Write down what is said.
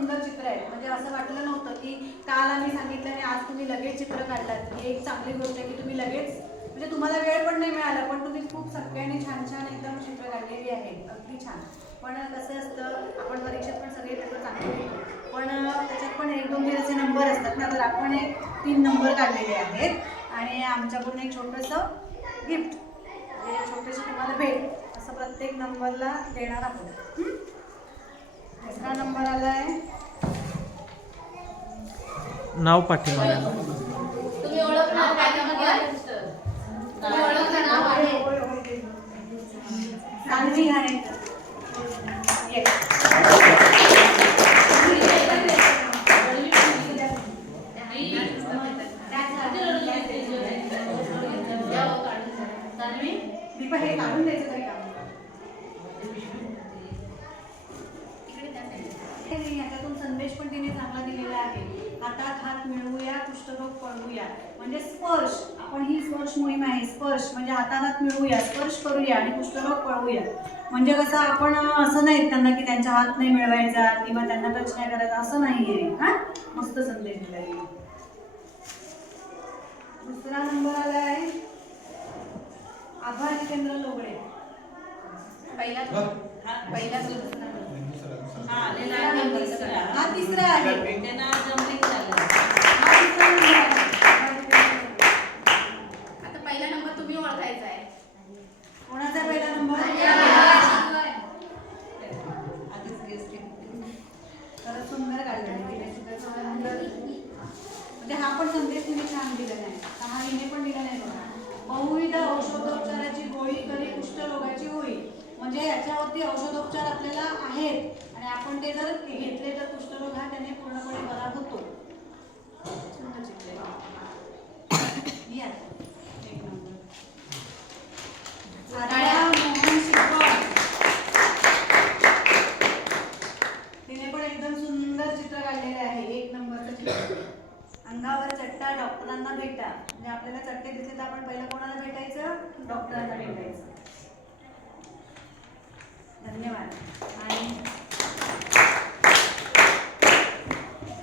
सुंदर चित्र आहेत. म्हणजे असं वाटलं नव्हतं की काल आम्ही सांगितलं आणि आज तुम्ही लगेच चित्र काढलात. ही एक चांगली गोष्ट आहे की तुम्ही लगेच, म्हणजे तुम्हाला वेळ पण नाही मिळाला पण तुम्ही खूप सगळ्यांनी छान छान एकदम चित्र काढलेली आहेत. अगदी छान. पण कसं असतं, आपण परीक्षेत पण सगळे चित्र चांगले लिहितो पण त्याच्यात पण 1-2 दिवसाचे नंबर असतात ना. तर आपण 3 नंबर काढलेले आहेत आणि आमच्याकडून एक छोटंसं गिफ्ट, म्हणजे छोटेशी तुम्हाला भेट असं प्रत्येक नंबरला देणार आहोत. दुसरा नंबर आलाय, नाव पाठीमागे. तुम्ही ओळखणार पाठीमागे तुम्ही ओळखणार नाव आहे सानवी घाणेकर. दीपा हे काढून द्यायचं तरी काम. याच्यातून संदेश पण तिने चांगला दिलेला आहे. हातात हात मिळवूया, कुष्ठरोग पळवूया. म्हणजे स्पर्श, आपण ही स्पर्श मोहीम आहे. स्पर्श म्हणजे हातात हात मिळवूया, स्पर्श करूया आणि कुष्ठरोग पळवूया. म्हणजे कसं आपण असं नाही त्यांना की त्यांचा हात नाही मिळवायचा किंवा त्यांना टच नाही करायचा, असं नाहीये. हा मस्त संदेश दिला. दुसरा नंबर आलाय आभा जितेंद्र लोगडे. पहिला हा तिसरा आहे. आता पहिला नंबर तुम्ही ओळखायचा आहे. कोणाचा पहिला नंबर? तर सुंदर काढलेला म्हणजे हा पण संदेश तिने छान दिला नाही. हा हिने पण दिला नाही बघा. बहुविध औषधोपचाराची गोळी करी कुष्ठरोगाची होळी. म्हणजे याच्यावरती औषधोपचार आपल्याला आहेत आणि आपण ते जर घेतले तर कुष्ठरोग हा त्याने पूर्णपणे बरा होतो. सुंदर चित्र या एक नंबर. मोहन शिकवण, तिने पण एकदम सुंदर चित्र काढलेले आहे. 1 नंबरचं चित्र. अंगावर चट्टा डॉक्टरांना भेटा. म्हणजे आपल्याला चट्टे दिसले तर आपण पहिलं कोणाला भेटायचं? डॉक्टरांना भेटायचं. धन्यवाद. आणि